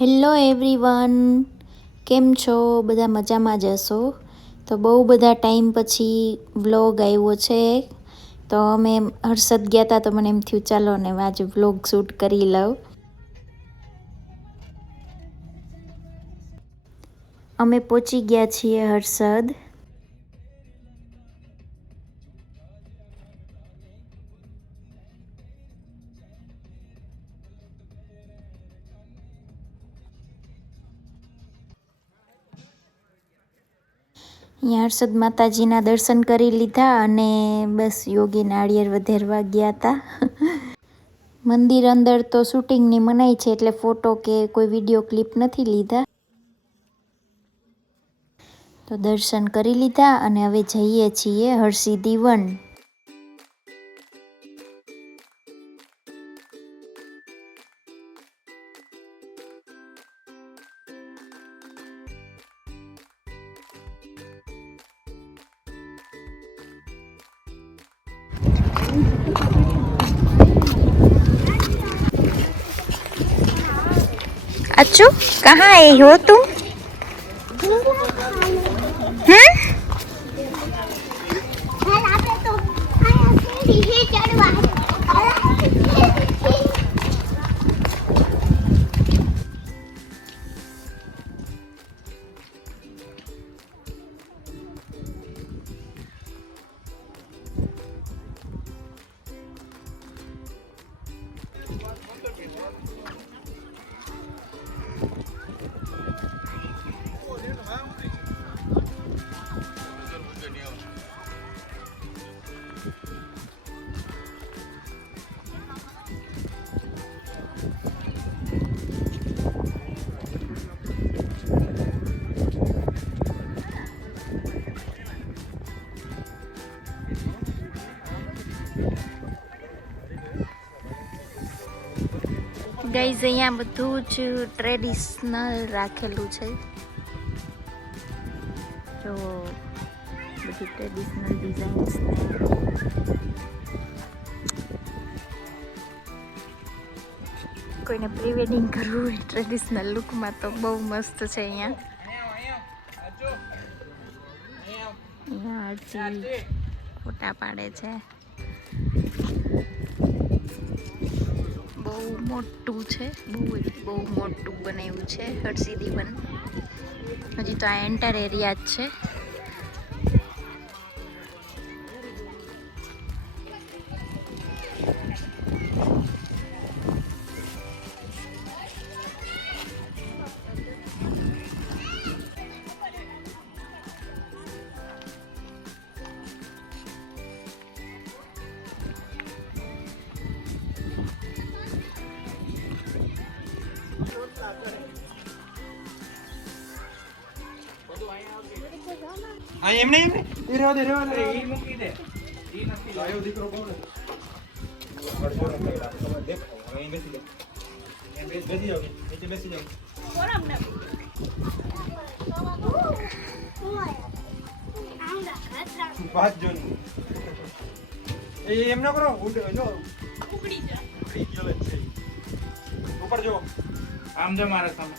Hello everyone, કેમ છો? બધા મજામાં જ હશો. તો બહુ બધા ટાઈમ પછી વ્લોગ આવ્યો છે. તો અમે હર્ષદ ગયા હતા તો મને એમ થયું ચાલો ને આજે વ્લોગ શૂટ કરી લઉં. અમે પહોંચી ગયા છીએ હર્ષદ. અહીંયા હર્ષદ માતાજીના દર્શન કરી લીધા અને બસ યોગી નાળિયેર વધેરવા ગયા હતા. મંદિર અંદર તો શૂટિંગની મનાઈ છે એટલે ફોટો કે કોઈ વિડીયો ક્લિપ નથી લીધા. તો દર્શન કરી લીધા અને હવે જઈએ છીએ હરસિદ્ધિ વન. अच्छू कहाँ आए हो तुम? ગાઈઝ અહીંયા બધું જ ટ્રેડિશનલ રાખેલું છે. જો બધી ટ્રેડિશનલ ડિઝાઇન્સ કોઈને પ્રી વેડિંગ કરવું હોય ટ્રેડિશનલ લુકમાં તો બહુ મસ્ત છે. અહીંયા ફોટા પાડે છે. બહુ મોટું છે, બહુ મોટું બનાવ્યું છે હરસિદ્ધિ વન. હજી તો આ એન્ટર એરિયા જ છે. આ એમને એમને એ રેવા દે એ મૂકી દે. ઈ નથી લાયો દીકરો કોણ છે? દેખ અહીં બેસી જા. એમ બેસી જાવ, નીચે બેસી જાવ. કોરામ ને બાત જો એ એમ ન કરો ઉડે જો ઉકડી ગયો છે. ઉપર જો આમ જો મારા સામે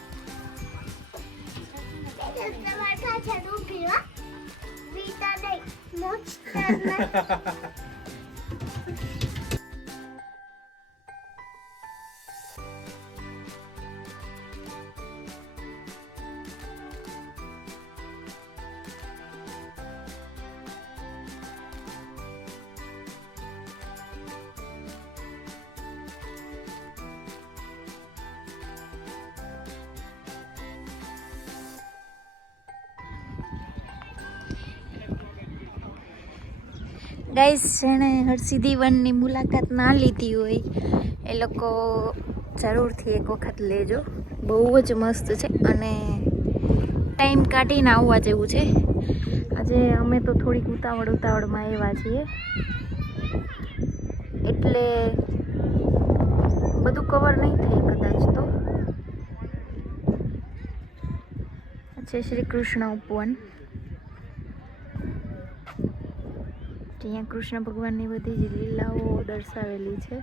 ગાઈસ, જેણે હરસિદ્ધિ વનની મુલાકાત ના લીધી હોય એ લોકો જરૂરથી એક વખત લેજો. બહુ જ મસ્ત છે અને ટાઈમ કાઢીને આવવા જેવું છે. આજે અમે તો થોડીક ઉતાવળમાં આવ્યા છીએ એટલે બધું કવર નહીં થાય કદાચ. તો છે શ્રી કૃષ્ણ ઉપવન. અહીંયા કૃષ્ણ ભગવાનની બધી જ લીલાઓ દર્શાવેલી છે.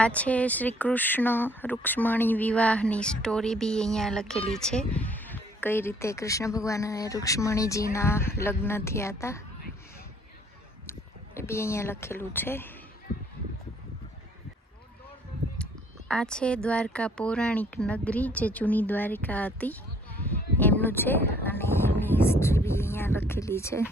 આ છે શ્રી કૃષ્ણ રૂક્ષ્મણી વિવાહની સ્ટોરી બી અહીંયા લખેલી છે, કઈ રીતે કૃષ્ણ ભગવાન અને રૂક્ષ્મણીજીના લગ્ન થયા હતા એ બી અહીંયા લખેલું છે. આ છે દ્વારકા પૌરાણિક નગરી, જે જૂની દ્વારકા હતી એમનું છે, અને એમની હિસ્ટ્રી બી અહીંયા લખેલી છે.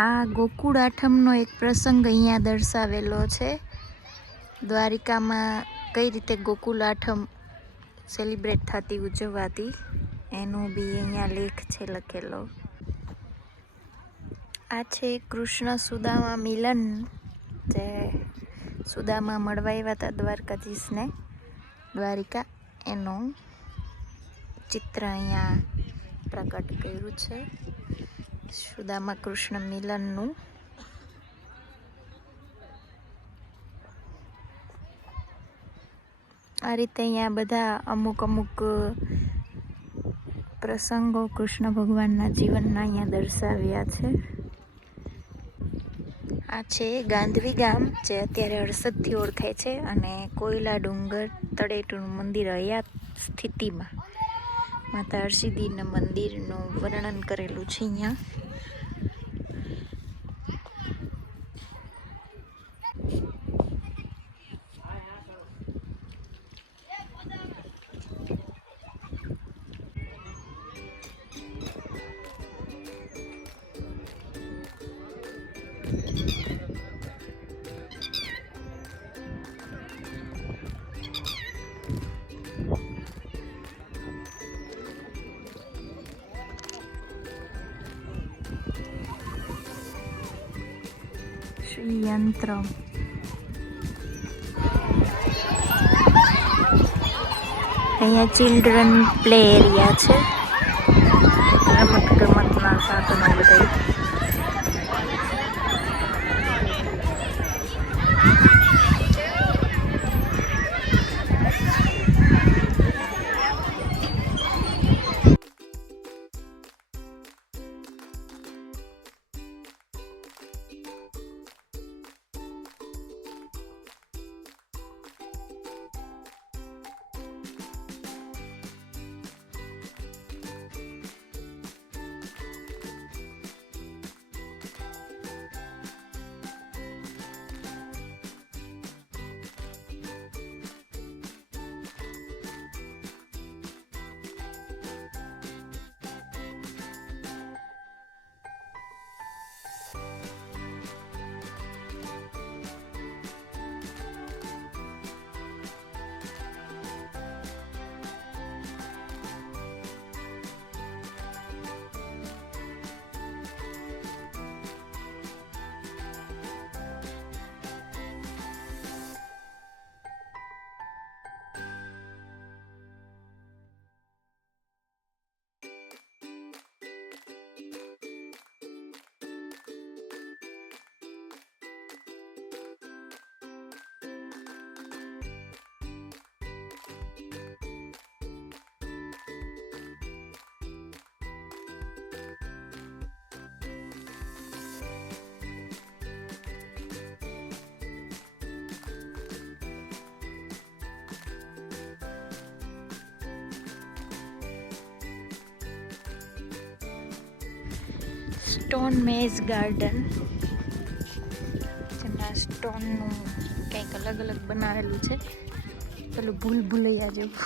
આ ગોકુળ આઠમનો એક પ્રસંગ અહીંયા દર્શાવેલો છે. દ્વારિકામાં કઈ રીતે ગોકુળ આઠમ સેલિબ્રેટ થતી, ઉજવાતી, એનું બી અહીંયા લેખ છે લખેલો. આ છે કૃષ્ણ સુદામા મિલન, જે સુદામા મળવા આવ્યા હતા દ્વારકાધીશને દ્વારિકા, એનું ચિત્ર અહીંયા પ્રકટ કર્યું છે, સુદામા કૃષ્ણ મિલનનું. આ રીતે અહીંયા બધા અમુક પ્રસંગો કૃષ્ણ ભગવાનના જીવનના અહીંયા દર્શાવ્યા છે. આ છે ગાંધવી ગામ, જે અત્યારે હળસદથી ઓળખાય છે, અને કોયલા ડુંગર તળેટીનું મંદિર હયાત સ્થિતિમાં માતા હરસિદ્ધિના મંદિરનું વર્ણન કરેલું છે અહીંયા. યંત્ર, અહીંયા ચિલ્ડ્રન પ્લે એરિયા છે, રમતગમતના સાધનો બધા. સ્ટોન મેઝ ગાર્ડન, જેમાં સ્ટોનનું કંઈક અલગ બનાવેલું છે, પેલું ભૂલ ભૂલૈયા જેવું.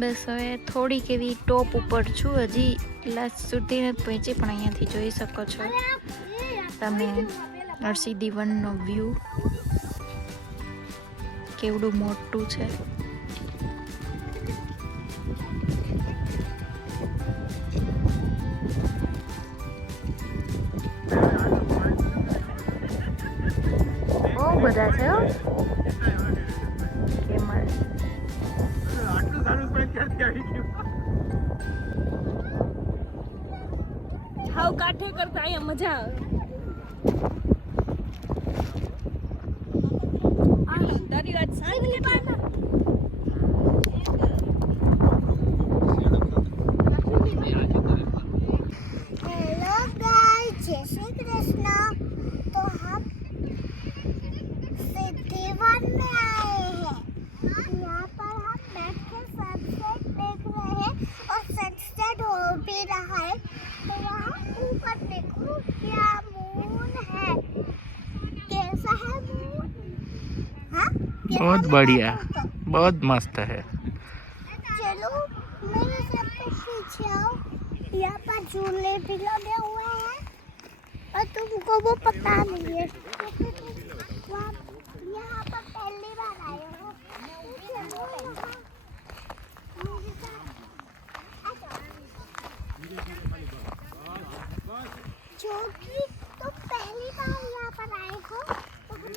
બસ હવે થોડીક એવી ટોપ ઉપર છું, હજી લાસ્ટ સુધી નથી પહોંચી, પણ અહીંયાથી જોઈ શકો છો તમે હરસિદ્ધિ વનનો વ્યૂ કેવડું મોટું છે. બધા છે હો કેમલ. આટલું સારું સ્પાઈક ક્યાંથી આવી ગયું? હાવ કાઠે કરતા અહીંયા મજા આવે. તારી વાત સાચી કેટલા हेलो गाइस, जय श्री कृष्ण। तो हम सिद्धिवन में आए हैं। यहाँ पर हम बैठ के सनसेट देख रहे हैं और सनसेट हो भी रहा है। तो वहाँ ऊपर देखो क्या मून है, कैसा है मून? हाँ, बहुत बढ़िया, बहुत मस्त है। चलो मेरे साथ तो पीछे आओ। यहाँ पर झूले भी लगे हुए हैं और तुमको वो पता नहीं है क्योंकि तुम यहाँ पर पहली बार आए हो। चलो वहाँ मेरे साथ आ जाओ। जो कि तुम पहली बार यहाँ पर आए हो तो हमें